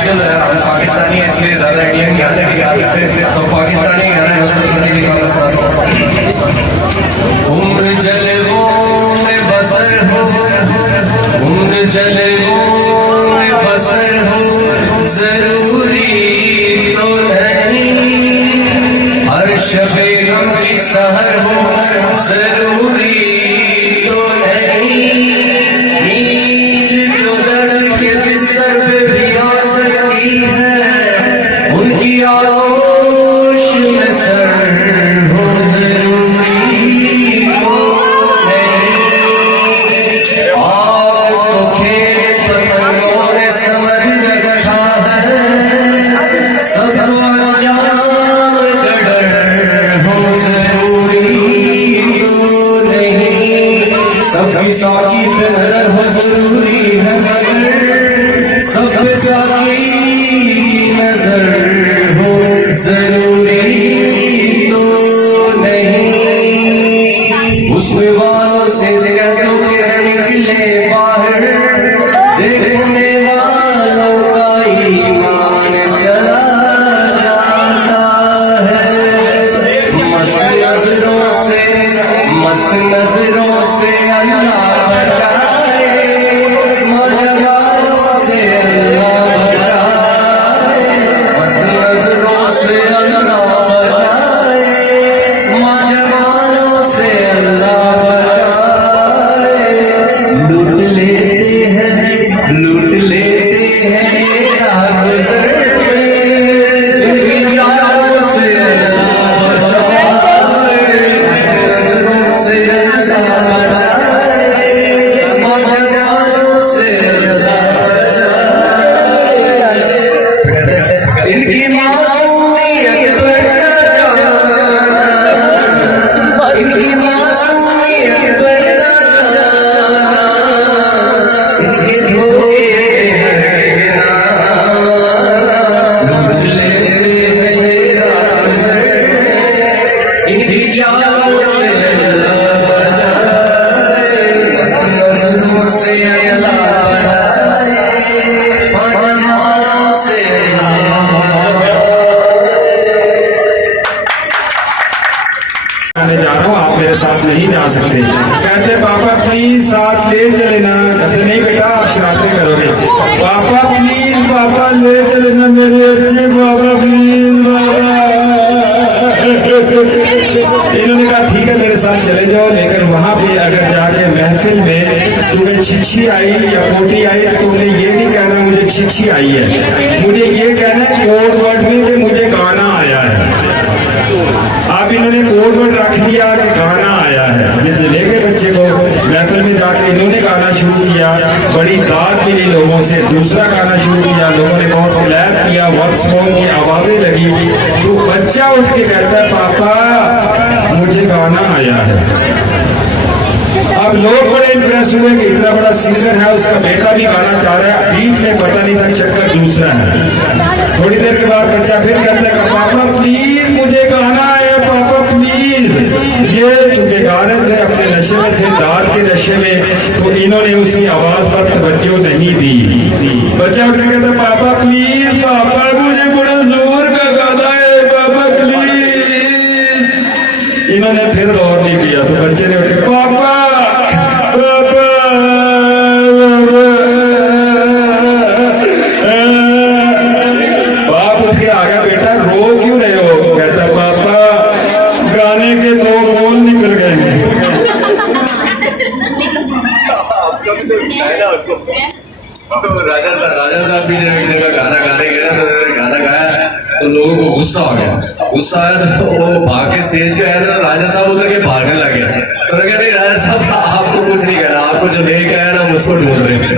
Actual Pakistani है इसलिए ज्यादा इंडियन गाने नहीं गाते, तो पाकिस्तानी गाना है उसको सुनने के बाद सुनाता हूँ। उम्र जलवों में बसर हो, उम्र जलवों में बसर हो, जरूरी तो नहीं हर शबे गम की सहर हो, जरूरी तो नहीं नींद तो दर्द के बिस्तर पे भी आ सकती है, उनकी आगोश में सर हो, जरूरी तो नहीं आग तो खेत पतंगों ने समझ रखा है, सबको अंजाम का डर हो, जरूरी तो नहीं सबकी साकी पे नजर हो, जरूरी है मगर सब पे साकी की नजर हो, जरूरी तो नहीं उसमें वालों से कह दो कि निकले बाहर, देखने वालों का ईमान चला जाता है, मस्त नजरों से अल्लाह बचाए, मौजवालों से अल्लाह बचाए, मस्त नजरों से अल्लाह बचाए, मौजवालों से अल्लाह बचाए। लूट लेते हैं, लूट लेते हैं राह गुज़र में, इनकी चालों से अल्लाह बचाए, नजरों से अल्लाह बचाए, मौजवालों से अल्लाह बचाए। इनकी मासूमियत पर न जाना, इनकी मासूमियत पर न जाना, इनके धोखे लूट लेते हैं राह गुज़र में, इनकी चालों से अल्लाह बचाए, नजरों से अल्लाह बचाए, मौजवालों से अल्लाह मैं जा रहा हूँ, आप मेरे साथ नहीं जा सकते। कहते पापा प्लीज साथ ले चले ना, कहते नहीं बेटा आप शरारतें करोगे। पापा प्लीज, पापा ले चले ना मेरे अच्छे पापा, प्लीज पापा। इन्होंने कहा ठीक है मेरे साथ चले जाओ, लेकिन वहां पे अगर जाके महफिल में तुम्हें छिछी आई या पोटी आई तो तुमने ये नहीं कहना मुझे छिछी आई है, मुझे ये कहना है कोड वर्ड में कि मुझे गाना आया है। अब इन्होंने कोड वर्ड रख दिया कि गाना आया है, ये तो लेके बच्चे को महफिल में जाके इन्होंने गाना शुरू किया, बड़ी दाद मिली लोगों से, दूसरा गाना शुरू किया, लोगों ने बहुत क्लैप किया, वॉट्स फोन की आवाजें लगी, तो बच्चा उठ के कहता है पापा मुझे गाना आया है। अब लोग बड़े इंप्रेस हुए कि इतना बड़ा सिंगर है, उसका बेटा भी गाना चाह रहा है, बीच में पता नहीं था चक्कर दूसरा है। थोड़ी देर के बाद बच्चा फिर कहता है पापा प्लीज मुझे गाना आया, पापा प्लीज। ये चूंकि गा रहे थे अपने नशे में थे, दाद के नशे में, तो इन्होंने उसकी आवाज पर तवज्जो नहीं दी। बच्चा उठ के कहता पापा प्लीज, पापा मुझे बड़ा जोर का गाना है पापा प्लीज। इन्होंने फिर गौर नहीं किया, तो बच्चे ने उठ के पापा पापा बाप उठ के आ गया, बेटा रो क्यों रहे हो? कहता पापा गाने के दो बोल निकल गए हैं। तो राजा साहब भी जब एक जगह गाना गाने गए ना, तो उन्होंने गाना गाया तो लोगों को गुस्सा आ गया, गुस्सा आया तो वो भाग के स्टेज पे आया, तो राजा साहब उधर के भागने लगे। तो उन्होंने कहा नहीं राजा साहब आपको कुछ नहीं कहना, आपको जो लेके आया ना हम उसको ढूंढ रहे हैं।